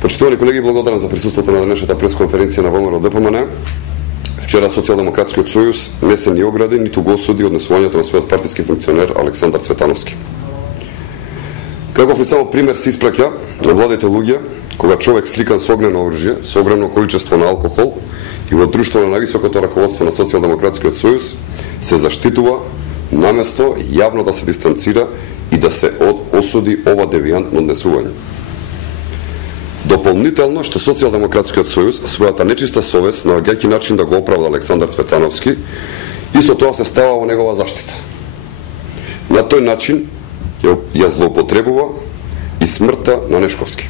Почитувани колеги, благодарам за присуството на денешната пресконференција на ВМРО ДПМН. Вчера Социјалдемократскиот сојуз не се ни огради, ниту го осуди однесувањето на својот партиски функционер Александар Цветановски. Каков и само пример се испраќа на младите луѓе, кога човек сликан со огнено оружје, со огромно количество на алкохол и во друштво на највисокото раководство на Социјалдемократскиот сојуз се заштитува наместо јавно да се дистанцира и да се осуди ова девијантно однесување. Дополнително што Социјалдемократскиот сојуз својата нечиста совест наоѓајќи начин да го оправда Александар Цветановски, исто тоа се става во негова заштита. На тој начин ја злоупотребува и смртта на Нешковски.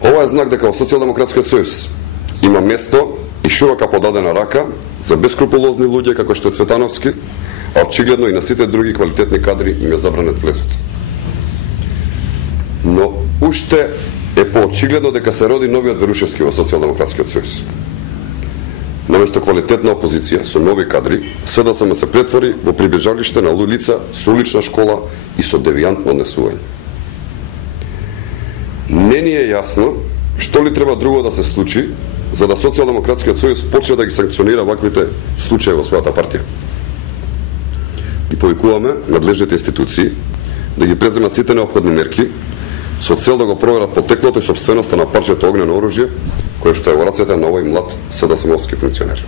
Ова е знак дека во Социјалдемократскиот сојуз има место и широка подадена рака за бескрупулозни луѓе како што е Цветановски, а очигледно и на сите други квалитетни кадри им е забранет влезот. Но уште е поочигледно дека се роди новиот Верушевски во Социјалдемократскиот сојуз. Наместо квалитетна опозиција со нови кадри, СДСМ се претвори во прибежалиште на лица со улична школа и со девијантно однесување. Не ни е јасно што ли треба друго да се случи за да Социјалдемократскиот сојуз почне да ги санкционира ваквите случаи во својата партија. И повикуваме надлежните институции да ги преземат сите неопходни мерки со цел да го проверат потеклото и сопственоста на парчето огнено оружје кое што е во рацете на овој млад СДСМовски функционер.